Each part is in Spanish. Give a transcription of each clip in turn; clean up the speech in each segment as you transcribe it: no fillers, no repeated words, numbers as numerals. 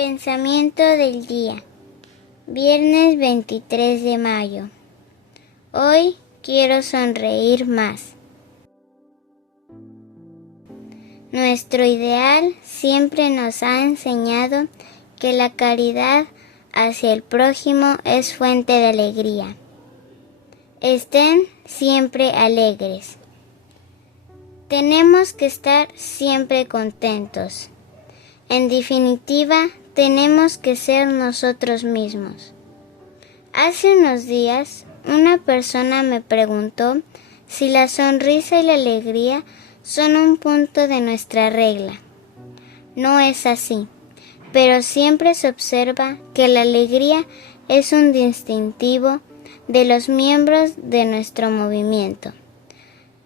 Pensamiento del día, viernes 23 de mayo. Hoy quiero sonreír más. Nuestro ideal siempre nos ha enseñado que la caridad hacia el prójimo es fuente de alegría. Estén siempre alegres. Tenemos que estar siempre contentos. En definitiva, tenemos que ser nosotros mismos. Hace unos días, una persona me preguntó si la sonrisa y la alegría son un punto de nuestra regla. No es así, pero siempre se observa que la alegría es un distintivo de los miembros de nuestro movimiento,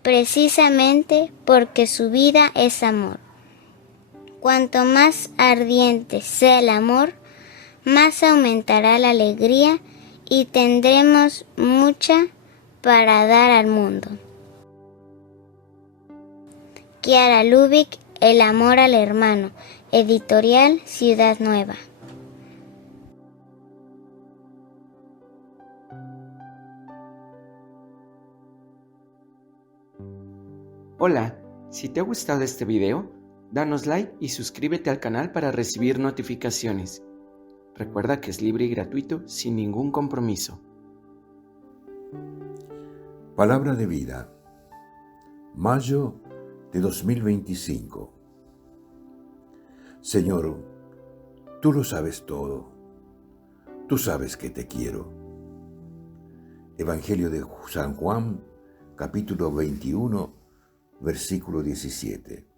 precisamente porque su vida es amor. Cuanto más ardiente sea el amor, más aumentará la alegría y tendremos mucha para dar al mundo. Chiara Lubich, El amor al hermano, editorial Ciudad Nueva. Hola, si te ha gustado este video, danos like y suscríbete al canal para recibir notificaciones. Recuerda que es libre y gratuito sin ningún compromiso. Palabra de vida, mayo de 2025. Señor, tú lo sabes todo. Tú sabes que te quiero. Evangelio de San Juan, capítulo 21, versículo 17.